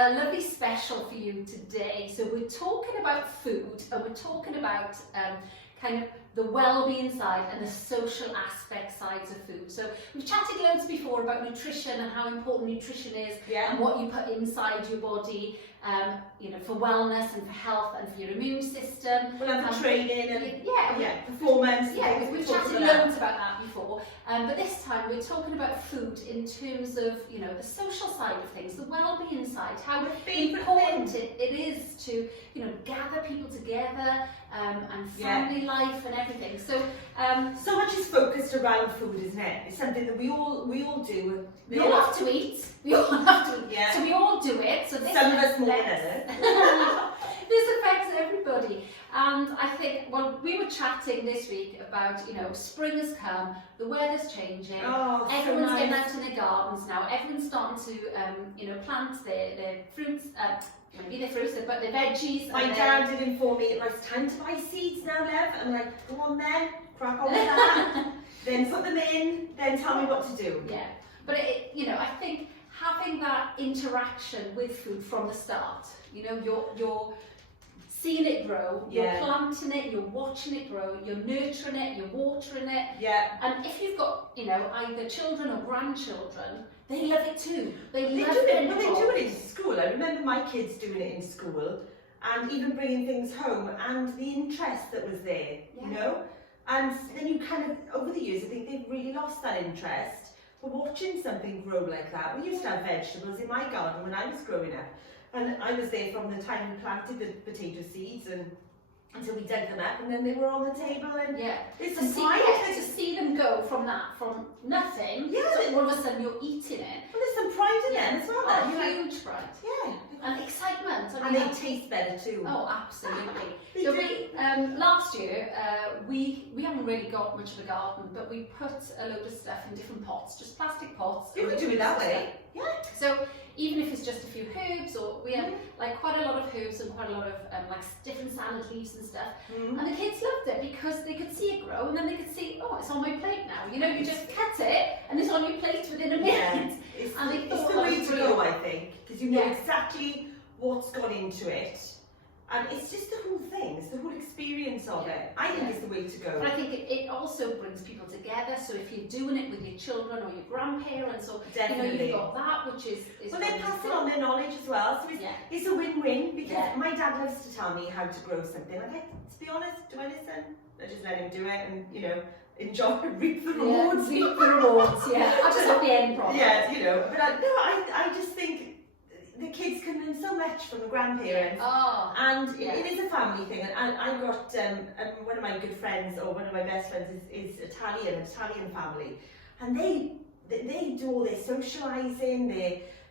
a lovely special for you today. So we're talking about food, and we're talking about kind of the well-being side and the social aspect sides of food. So we've chatted loads before about nutrition and how important nutrition is, and what you put inside your body, you know, for wellness and for health and for your immune system. Well, and for training and performance. Yeah, we've chatted loads about that before. But this time we're talking about food in terms of, you know, the social side of things, the well-being side, how important it is to, you know, gather people together, and family life and everything. So so much is focused around food, isn't it? It's something that we all do. We all have to eat. We all have to eat. Yeah. So we all do it. So this some of us more than others. This affects everybody. And I think, well, we were chatting this week about, you know, spring has come, the weather's changing, everyone's getting out in their gardens now, everyone's starting to, you know, plant their fruits, maybe their fruits, but their veggies. My dad did inform me it's time to buy seeds now, Lev. I'm like, go on then, crack on with that, then put them in, then tell me what to do. Yeah, but it, you know, I think having that interaction with food from the start, you know, you're seeing it grow, you're planting it, you're watching it grow, you're nurturing it, you're watering it. Yeah. And if you've got, you know, either children or grandchildren, they love it too. They do it in school. I remember my kids doing it in school, and even bringing things home, and the interest that was there, you know. And then you kind of, over the years, I think they've really lost that interest for watching something grow like that. We used to have vegetables in my garden when I was growing up. And I was there from the time we planted the potato seeds and until we dug them up, and then they were on the table, and it's to see them go from nothing, so all of a sudden you're eating it. Well, there's some pride in them as well. Huge pride. Yeah. And excitement. And they taste better too. Oh, absolutely. So we, last year, we haven't really got much of a garden, but we put a load of stuff in different pots, just plastic pots. You can do it that way. Yeah. So even if it's just a few herbs, or we have like quite a lot of herbs and quite a lot of like different salad leaves and stuff, and the kids loved it because they could see it grow, and then they could see, oh, it's on my plate now. You know, you just cut it and it's on your plate within a minute. It's the way to go, I think, because you know exactly what's gone into it. And it's just the whole thing, it's the whole experience of it. I think it's the way to go. But I think it also brings people together. So if you're doing it with your children or your grandparents, or you know, you've got that, which is well, they're passing on their knowledge as well. So it's a win-win, because my dad loves to tell me how to grow something. I'm like, to be honest, do I listen? I just let him do it, and you know, enjoy, reap the rewards. Reap the rewards. I just have the end product. Yeah, you know. But I just think the kids can learn so much from the grandparents, and it is a family thing. And I got one of my good friends, or one of my best friends, is Italian family, and they do all their socialising,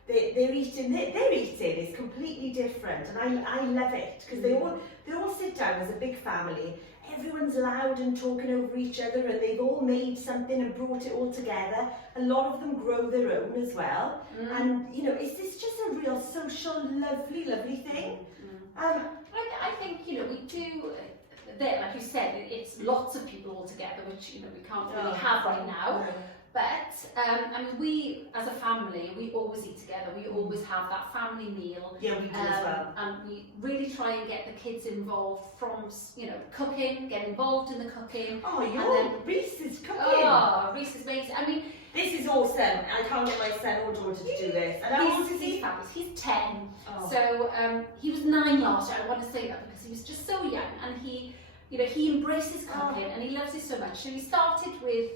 their eating is completely different, and I love it, because they all sit down as a big family. Everyone's loud and talking over each other, and they've all made something and brought it all together. A lot of them grow their own as well, and you know, it's just a real social, lovely thing. I think, you know, we do. There, like you said, it's lots of people all together, which, you know, we can't really have right now. But I mean, we as a family, we always eat together. We always have that family meal. Yeah, we do as well. And we really try and get the kids involved from, you know, cooking, get involved in the cooking. Reese is cooking. Oh, Reese is amazing. I mean, this is awesome. I can't get my son or daughter to do this. And how old is he? He's 10. So he was 9 last year. I want to say that because he was just so young, and he embraces cooking, and he loves it so much. So he started with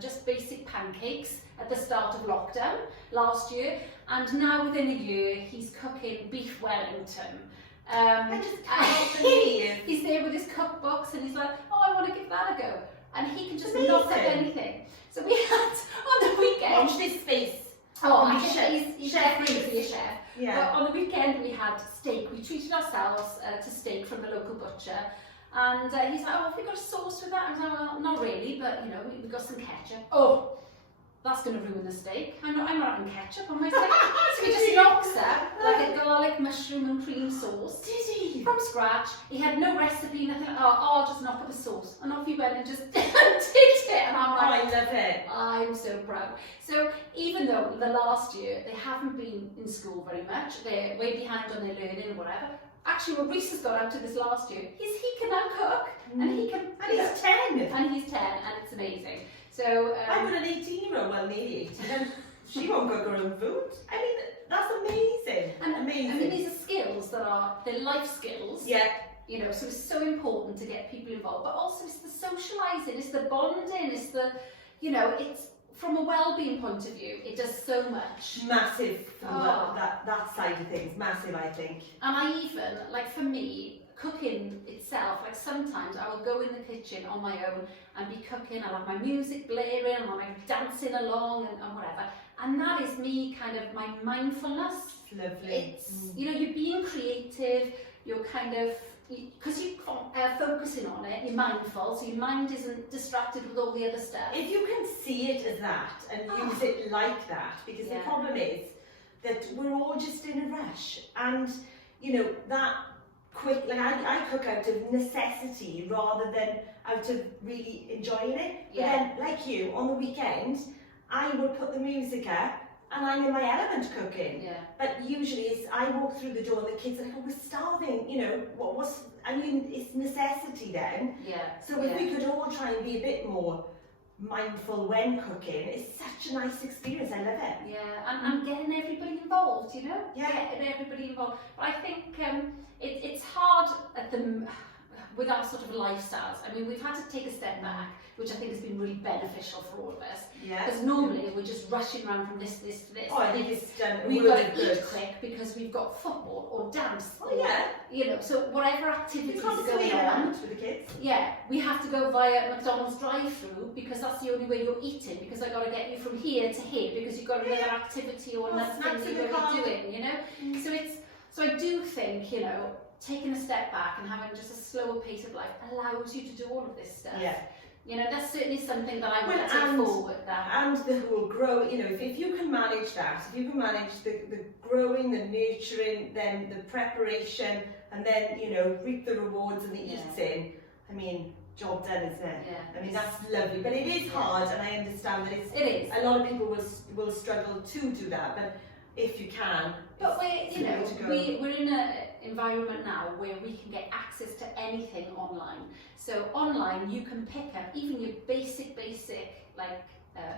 just basic pancakes at the start of lockdown last year, and now within a year he's cooking beef Wellington. He's there with his cookbooks, and he's like, oh, I want to give that a go, and he can just knock up anything. So we had on the weekend. Watch this space. He's definitely a chef. But on the weekend we had steak. We treated ourselves to steak from the local butcher. And he's like, oh, have we got a sauce with that? I was like, well, not really, but you know, we got some ketchup. Oh, that's going to ruin the steak. I'm not having ketchup on my steak. So he just knocks up like a garlic, mushroom and cream sauce. Did he? From scratch. He had no recipe, nothing. Oh, I'll just knock up a sauce. And off he went and just did it. And I'm like, I love it. I'm so proud. So even though the last year they haven't been in school very much, they're way behind on their learning or whatever. Actually, when Reese has got out to this last year, he can now cook, and he can. And he's 10. And he's 10, and it's amazing. So I've got an 18-year-old, well, nearly 18, and she won't cook her own food. I mean, that's amazing. Amazing. I mean, these are skills they're life skills. Yeah. You know, so it's so important to get people involved, but also it's the socialising, it's the bonding, it's the, you know, it's from a well-being point of view, it does so much. Massive from that side of things, massive, I think. And I even, like for me, cooking itself, like sometimes I will go in the kitchen on my own and be cooking, I'll have my music blaring, and I'm like dancing along and whatever. And that is me kind of my mindfulness. Lovely. It's, you know, you're being creative, you're kind of, because you're focusing on it, you're mindful, so your mind isn't distracted with all the other stuff. If you can see it as that and use it like that, because the problem is that we're all just in a rush, and you know, that quick, like I cook out of necessity rather than out of really enjoying it. But then, like you, on the weekend, I will put the music up and I'm in my element cooking. Yeah. But usually it's, I walk through the door and the kids are like, oh, we're starving, you know, I mean, it's necessity then. Yeah. So if we could all try and be a bit more mindful when cooking, it's such a nice experience. I love it. Yeah, and getting everybody involved, you know? Yeah. Getting everybody involved. But I think it's hard with our sort of lifestyles. I mean, we've had to take a step back, which I think has been really beneficial for all of us. Yeah. Because normally we're just rushing around from this to this. Oh, I think it's we've got to eat quick because we've got football or dance. Oh, yeah. You know, so whatever activities are constantly going on with the kids. Yeah, we have to go via McDonald's drive-through because that's the only way you're eating, because I've got to get you from here to here because you've got another activity or another thing that you're going to be doing, you know? So I do think, you know, taking a step back and having just a slower pace of life allows you to do all of this stuff. Yeah. You know, that's certainly something that I want to take forward. And the whole grow, you know, if you can manage that, if you can manage the growing, the nurturing, then the preparation, and then, you know, reap the rewards and the eating, I mean, job done, isn't it? Yeah. I mean, that's lovely, but it is hard, and I understand that it is. A lot of people will struggle to do that, but if you can. But we're in an environment now where we can get access to anything online. So online you can pick up even your basic like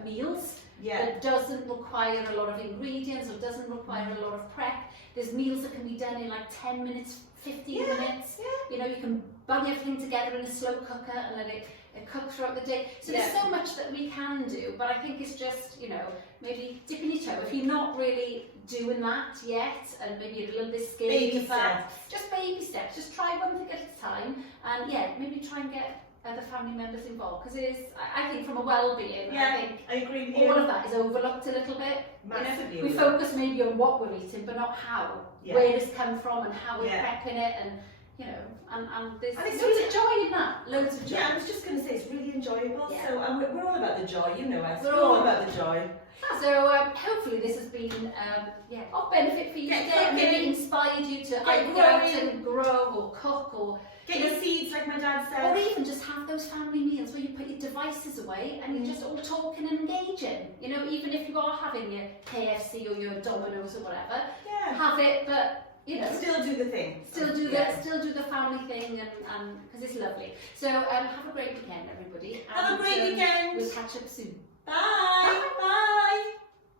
meals that doesn't require a lot of ingredients or doesn't require a lot of prep. There's meals that can be done in like 10 minutes, 15 minutes. Yeah. You know, you can bung everything together in a slow cooker and let it cook throughout the day. So there's so much that we can do, but I think it's just, you know, maybe dipping your toe. If you're not really doing that yet, and maybe you're a little bit scared of that, just baby steps. Just try one thing at a time, and maybe try and get other family members involved, because it is, I think, from a well-being, I think I agree with you. All of that is overlooked a little bit. Massively. You know, we focus maybe on what we're eating, but not how, where it's come from, and how we're prepping it, and you know, and there's loads of joy in that. Loads of joy. Yeah, I was just going to say it's really enjoyable. Yeah. So we're all about the joy, you know us. We're all about the joy. So hopefully this has been of benefit for you today. Maybe inspired you to either go out and grow or cook or get your seeds, like my dad said. Or even just have those family meals where you put your devices away and you're just all talking and engaging. You know, even if you are having your KFC or your Domino's or whatever, have it, but you know, still do the thing. Still do the family thing, and because it's lovely. So have a great weekend, everybody. Have a great weekend. We'll catch up soon. Bye. Bye.